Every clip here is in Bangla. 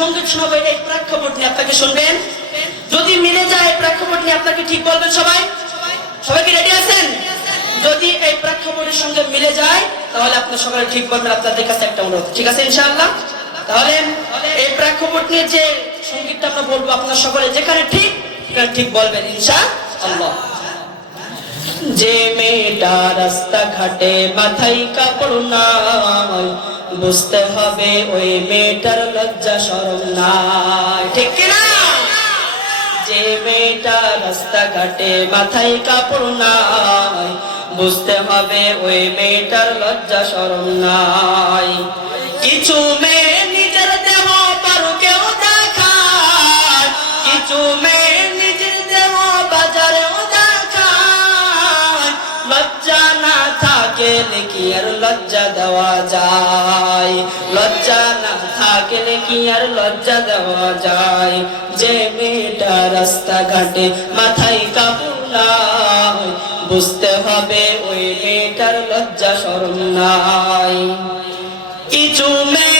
সংগীত শোনাবো এই প্রেক্ষাপট নিয়ে আপনাকে শুনবেন। যদি মিলে যায়, এই প্রেক্ষাপট নিয়ে আপনাকে ঠিক বলবেন সবাই। সবাই কি রেডি আছেন? যদি এই প্রেক্ষাপটের সঙ্গে মিলে যায়, তাহলে আপনি সবাই ঠিক বলবেন, আপনাদের কাছে একটা অনুরোধ। ঠিক আছে, ইনশাআল্লাহ? তাহলে এই প্রেক্ষাপট নিয়ে যে সঙ্গীতটা আমরা বলব, আপনার সকলে যেখানে ঠিক, সেখানে ঠিক বলবেন, ইনশাআল্লাহ। যে মেয়েটা রাস্তা ঘাটে মাথায় কাপড় নাই বুঝতে হবে ওই মেয়েটার লজ্জা শরম নাই। ঠিক কিনা? যে মেয়েটা রাস্তাঘাটে মাথায় কাপড় নাই, বুঝতে হবে ওই মেয়েটার লজ্জা শরম নাই। কিছু মেয়ে নিজের দেহ পারো কেউ কিছু মেয়ে আর লজ্জা দেওয়া যায়। লজ্জা না থাকলে কি আর লজ্জা দেওয়া যায়? যে মেয়েটা রাস্তাঘাটে মাথায় কাপড় নাই, বুঝতে হবে ওই মেয়েটার লজ্জা শরম নাই। কিছু মেয়ে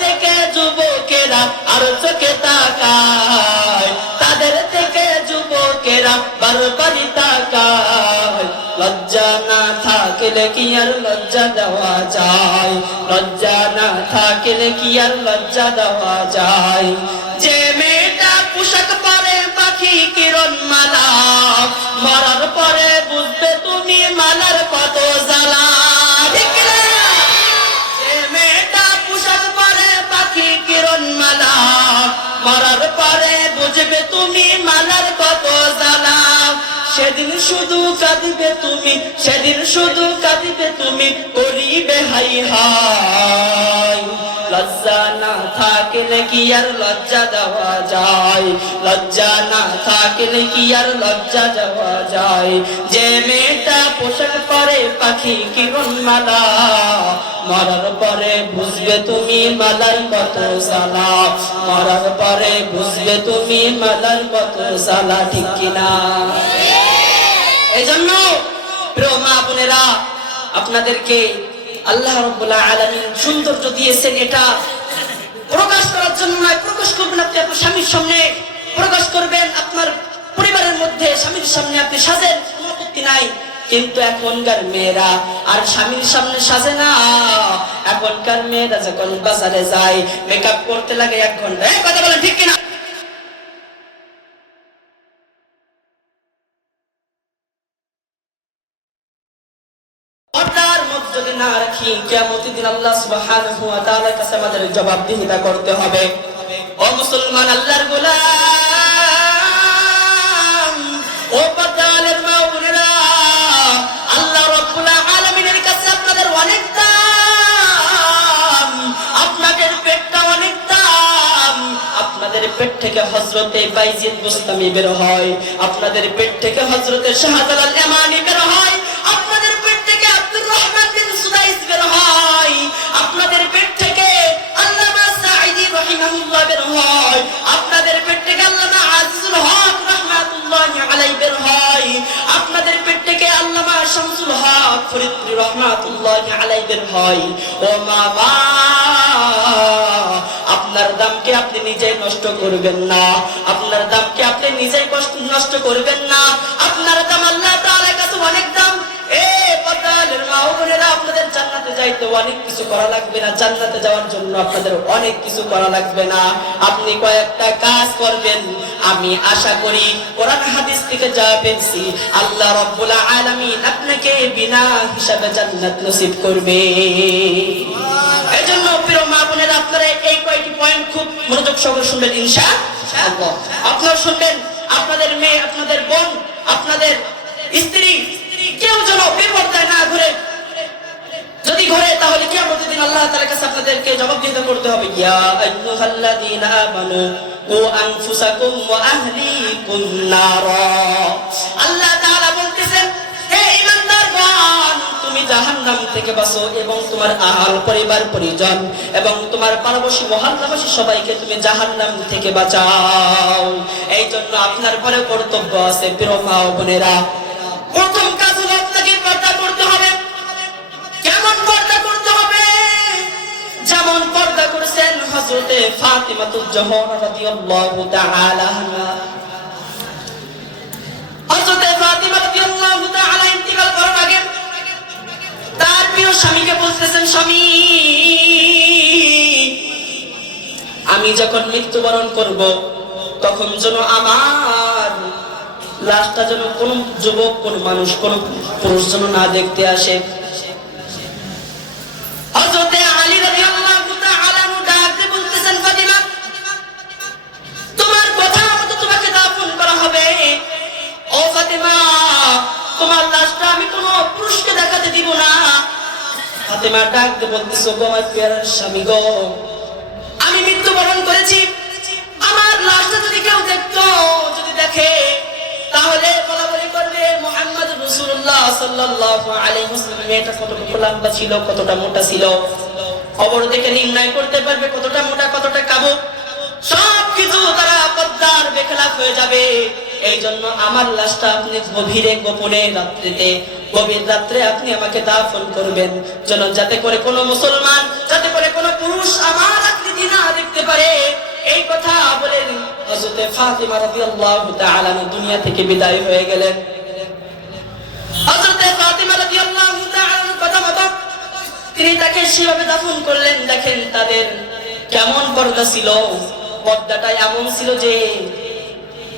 থেকে যুবকেরা আরও চোখে তাকায়, তাদের থেকে যুবকেরা বারবারই তাকায়। লজ্জা না থাকলে কি আর লজ্জা দেওয়া যায়? লজ্জা না থাকলে কি আর লজ্জা দেওয়া যায়? যে বুঝবে তুমি মালার কত জ্বালা। সেদিন শুধু কাঁদিবে তুমি, সেদিন শুধু কাঁদিবে তুমি, করিবে হাই হাই। লজ্জা না থাকলে কি আর লজ্জা দেওয়া যায়? লজ্জা না থাকলে কি আর লজ্জা দেওয়া যায়? যে মেয়েটা পোশাক পরে পাখি কিরণ মালা মরার পরে বুঝবে তুমি মালার কত সালা। মরার পরে বুঝবে তুমি মালার কত সালা, ঠিক কিনা? এই জন্য প্রিয় মা বোনেরা, আপনাদেরকে আল্লাহ রব্বুল্লাহ আলামিন সৌন্দর্য দিয়েছেন এটা। প্রকাশ করার জন্য নয়, প্রকাশ করবেন আপনি আপনার স্বামীর সামনে। প্রকাশ করবেন আপনার পরিবারের মধ্যে স্বামীর সামনে আপনি সাজেন, কোনো আপত্তি নাই। কিন্তু এখনকার মেয়েরা আর স্বামীর সামনে সাজে না। এখনকার মেয়েরা যখন বাজারে যায় মেকআপ করতে লাগে এক ঘণ্টা। কথা বলেন ঠিক কিনা? না রাখি দিন আল্লাহ সুবহানাহু ওয়া কাছে আমাদের জবাবদিহিতা করতে হবে। ও মুসলমান, আল্লাহর গোলাম, ও আপনাদের পেটটা অনেক দাম। আপনাদের পেট থেকে হজরতে বাইজিদ বুস্তামি বের হয়। আপনাদের পেট থেকে হজরতে এমানি বের হয়। আপনাদের পেট থেকে সুদাইস বের হয়। আপনাদের পেট থেকে হক আপনাদের পেট থেকে হয়। আপনার দামকে আপনি নিজেই নষ্ট করবেন না। আপনার দামকে আপনি নিজেই নষ্ট করবেন না। আপনার দাম আল্লাহ কাছে অনেক দাম। পতালের মা আপনাদের জান্নাতে যাইতে অনেক কিছু করা লাগবে না। জান্নাতে যাওয়ার জন্য আপনাদের অনেক কিছু করা লাগবে না। আপনি কয়েকটা কাজ করবেন। আমি আশা করি কোরআন হাদিস থেকে যা পেয়েছি, আল্লাহ রাব্বুল আলামিন আপনাকে বিনা হিসাবে জান্নাত নসিব করবে। এজন্য প্রিয় মা বোনেরা, আপনারা এই কয়টি পয়েন্ট খুব মনোযোগ সহকারে শুনবেন, ইনশাআল্লাহ। আপনারা শুনবেন, আপনাদের মেয়ে, আপনাদের বোন, আপনাদের স্ত্রী কেউ যেন বেপরদায় না ঘুরে যদি ঘরে তাহলে কিয়ামতের দিন আল্লাহ আপনাদেরকে জবাবদিহিতা করতে হবে। ইয়া আইয়ুহাল্লাযীনা আমানু, কু আনফুসাকুম ওয়া আহলিকুম আল্লাহ তাআলা বলতেছেন, হে ঈমানদারগণ, তুমি জাহান্নাম থেকে বাঁচো এবং তোমার আহাল পরিবার, পরিজন এবং তোমার মহল্লাবাসী সবাইকে তুমি জাহান্নাম থেকে বাঁচাও। এই জন্য আপনার পরে কর্তব্য আছে, প্রিয় মা বোনেরা। আমি যখন মৃত্যুবরণ করব, তখন যেন আমার লাশটা যেন কোন যুবক, কোন মানুষ, কোন পুরুষ যেন না দেখতে আসে। লাশটা আমি কোনো পুরুষকে দেখাতে দিব না। ফাতেমা ডাক দিয়ে বলতেছো, গো আমার পেয়ারার স্বামী গো, আমি মৃত্যুবরণ করেছি। আমার লাশটা যদি কেউ দেখতো, যদি দেখে, তাহলে বলা বলি করবে, মোহাম্মদ রসুল্লাহ সাল্লাল্লাহু আলাইহি ওয়াসাল্লাম মেয়েটা কতটুকু লম্বা ছিল, কতটা মোটা ছিল। খবর দেখে নির্ণয় করতে পারবে কতটা মোটা, কতটা কাবু। সবকিছু তারা পদ্মার বেখেলাপ হয়ে যাবে। এই জন্য আমার লাশটা আপনি গভীরে, গোপনে রাত্রিতে, গভীর রাত্রে আপনি আমাকে দাফন করবেন। যেন যাতে করে কোনো মুসলমান, যাতে করে কোনো পুরুষ আমার আকৃতি না দেখতে পারে। এই কথা বলে হযরতে ফাতিমা রাদিয়াল্লাহু তাআলা দুনিয়া থেকে বিদায় হয়ে গেলেন। হযরতে ফাতিমা রাদিয়াল্লাহু তাআলা কথা মতো তিনি তাকে সেভাবে দাফন করলেন। দেখেন তাদের কেমন পর্দা ছিল, পর্দাটা এমন ছিল যে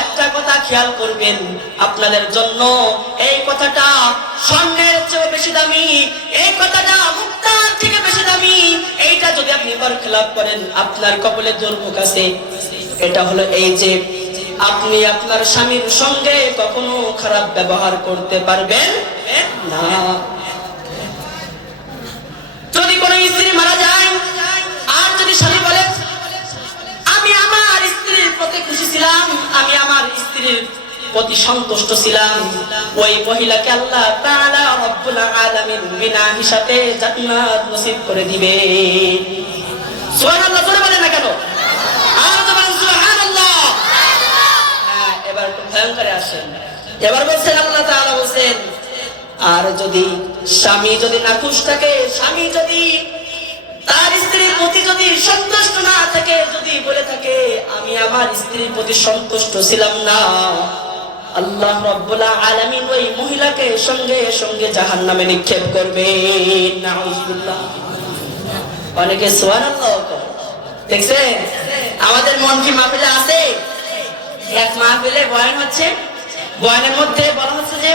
একটা কথা খেয়াল করবেন, আপনাদের জন্য এই কথাটা স্বর্ণের চেয়েও বেশি দামি, এই কথাটা মুক্তার থেকে বেশি দামি। এইটা যদি আপনি এবার খেলাপ করেন, আপনার কপালে দুর্ভোগ আছে এটা হলো এই যে আপনি আপনার স্বামীর সঙ্গে কখনো খারাপ ব্যবহার করতে পারবেন না। যদি কোনো স্ত্রী মারা যায় প্রতি খুশি ছিলাম আমি আমার স্ত্রীর প্রতি সন্তুষ্ট ছিলাম। ওই মহিলাকে আল্লাহ তাআলা রব্বুল আলামিন বিনা হিসাবে জান্নাত নসিব করে দিবে। সুবহানাল্লাহ না কেন? আর হ্যাঁ, এবার একটু ভয়ঙ্করে আসেন। এবার বলছেন আল্লাহ তাআলা বলছেন আর যদি স্বামী যদি নাখুশ থাকে স্বামী যদি তার স্ত্রীর প্রতি যদি সন্তুষ্ট না থাকে, যদি বলে থাকে, আমি আমার স্ত্রীর প্রতি সন্তুষ্ট ছিলাম না। আল্লাহ রব্বুল আলামিন ওই মহিলাকে সঙ্গে সঙ্গে জাহান্নামে নিক্ষেপ করবে। অনেকে করে। দেখছেন? আমাদের মন কি মাহফিলে আছে? এক মাহফিলে বয়ান হচ্ছে। বয়ানের মধ্যে বলা হচ্ছে যে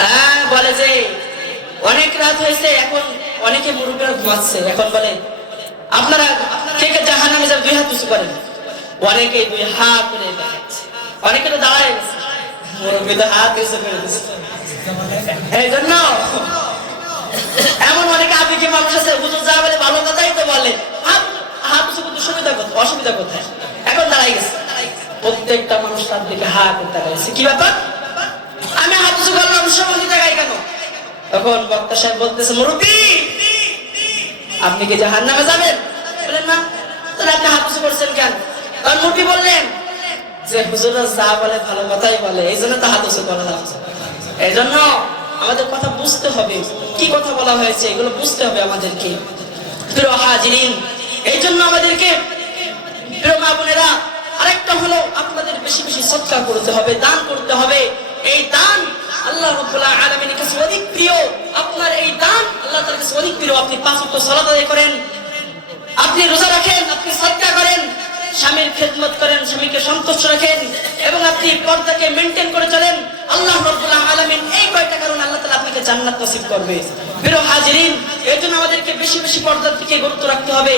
হ্যাঁ বলে যে অনেক রাত হয়েছে, এখন অনেকে মুরব্বীরা ঘুমাচ্ছে। এখন বলে, আপনারা কে কে জাহান নামে যাবে? দুই হাত উঁচু করেন অনেকে দুই হাত করে অনেকে তো দাঁড়ায় গেছে। তো হাত উঁচু করে এই জন্য এমন অনেক আবেগী মানুষ আছে হুজুর যা বলে ভালো কথাই তো বলে। হাত হাত উঁচু করতে সুবিধা কোথায়? অসুবিধা কোথায়? এখন দাঁড়াই গেছে। প্রত্যেকটা মানুষ তার দিকে হাত করে তাকাইছে কি ব্যাপার? আমি হাত উঁচু করলাম সমাজে দেখাই কেন? তখন বক্তা সাহেব বলতেছে, মুরব্বী, আপনি কি জাহান নামে যাবেন কথা বলা হয়েছে, এগুলো বুঝতে হবে আমাদেরকে। হাজিরিন, এই জন্য আমাদেরকে আরেকটা হলো আপনাদের বেশি বেশি সৎকার করতে হবে, দান করতে হবে। এই দান আল্লাহ রাব্বুল আলামিনের কাছে অধিক প্রিয়। আপনার এই দান আল্লাহ তাআলার কাছে অধিক প্রিয়। আপনি পাঁচ ওয়াক্ত সালাত আদায় করেন, আপনি রোজা রাখেন, আপনি সদকা করেন, স্বামীর খেদমত করেন, স্বামীকে সন্তুষ্ট রাখেন এবং আপনি পর্দাকে মেনটেন করে চলেন। আল্লাহ রব্বুল আলামিন এই কয়টা কারণ আল্লাহ তালা আপনাকে জান্নাত নসিব করবে। প্রিয় হাজিরিন, এর জন্য আমাদেরকে বেশি বেশি পর্দার দিকে গুরুত্ব রাখতে হবে।